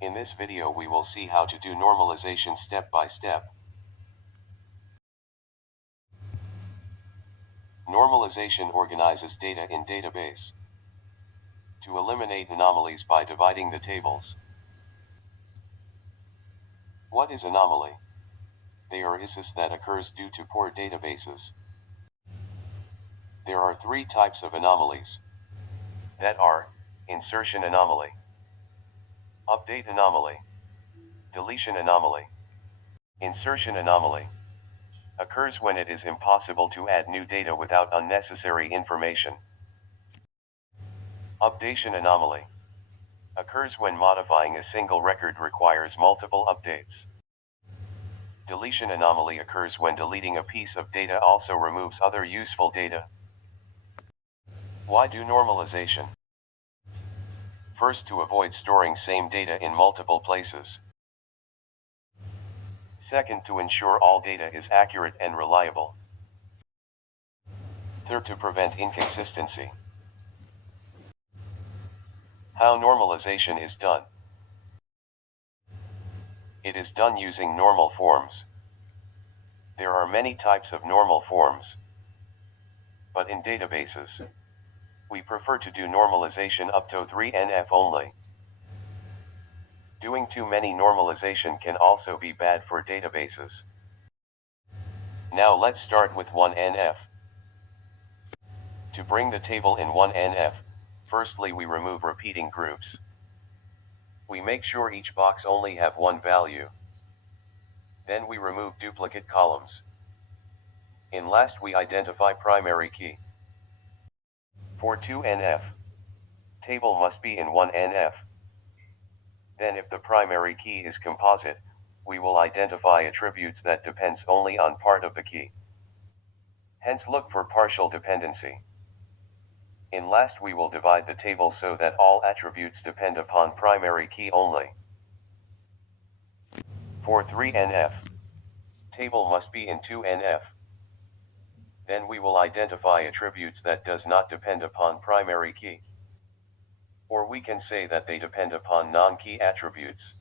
In this video we will see how to do normalization step by step. Normalization organizes data in database. To eliminate anomalies by dividing the tables. What is anomaly? They are issues that occurs due to poor databases. There are three types of anomalies. That are, insertion anomaly, update anomaly, deletion anomaly. Insertion anomaly occurs when it is impossible to add new data without unnecessary information. Updation anomaly occurs when modifying a single record requires multiple updates. Deletion anomaly occurs when deleting a piece of data also removes other useful data. Why do normalization? First, to avoid storing same data in multiple places. Second, to ensure all data is accurate and reliable. Third, to prevent inconsistency. How normalization is done. It is done using normal forms. There are many types of normal forms. But in databases, we prefer to do normalization up to 3NF only. Doing too many normalization can also be bad for databases. Now let's start with 1NF. To bring the table in 1NF, firstly we remove repeating groups. We make sure each box only have one value. Then we remove duplicate columns. In last we identify primary key. For 2NF, table must be in 1NF. Then if the primary key is composite, we will identify attributes that depends only on part of the key. Hence look for partial dependency. In last we will divide the table so that all attributes depend upon primary key only. For 3NF, table must be in 2NF. Then we will identify attributes that does not depend upon primary key. Or we can say that they depend upon non-key attributes.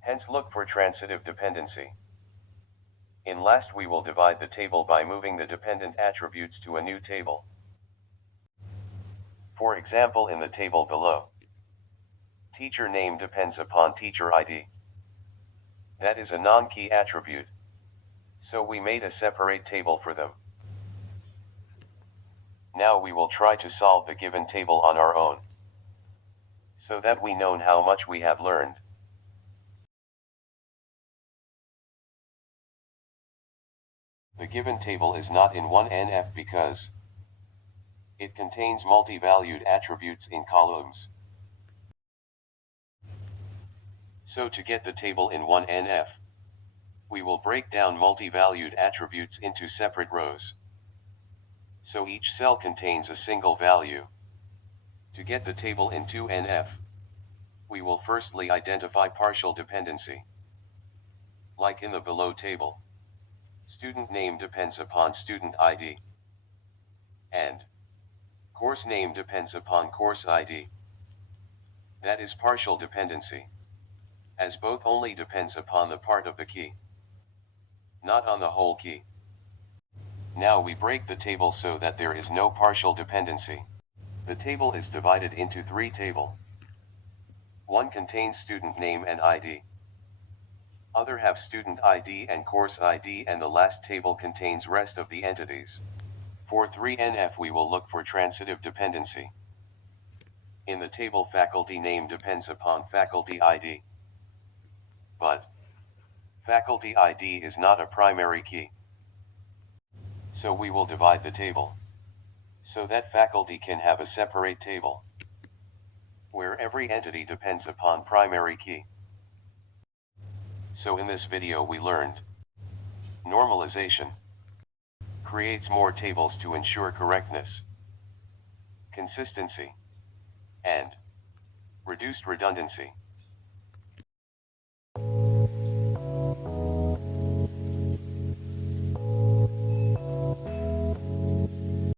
Hence look for transitive dependency. In last we will divide the table by moving the dependent attributes to a new table. For example, in the table below, teacher name depends upon teacher ID. That is a non-key attribute. So we made a separate table for them. Now we will try to solve the given table on our own, so that we know how much we have learned. The given table is not in 1NF because it contains multi-valued attributes in columns. So to get the table in 1NF, we will break down multi-valued attributes into separate rows. So each cell contains a single value. To get the table in 2NF, we will firstly identify partial dependency. Like in the below table, student name depends upon student ID, and course name depends upon course ID. That is partial dependency, as both only depends upon the part of the key, not on the whole key. Now we break the table so that there is no partial dependency. The table is divided into three tables. One contains student name and ID. Other have student ID and course ID, and the last table contains rest of the entities. For 3NF we will look for transitive dependency. In the table faculty name depends upon faculty ID. But faculty ID is not a primary key. So we will divide the table, so that faculty can have a separate table, where every entity depends upon primary key. So in this video we learned normalization creates more tables to ensure correctness, consistency, and reduced redundancy.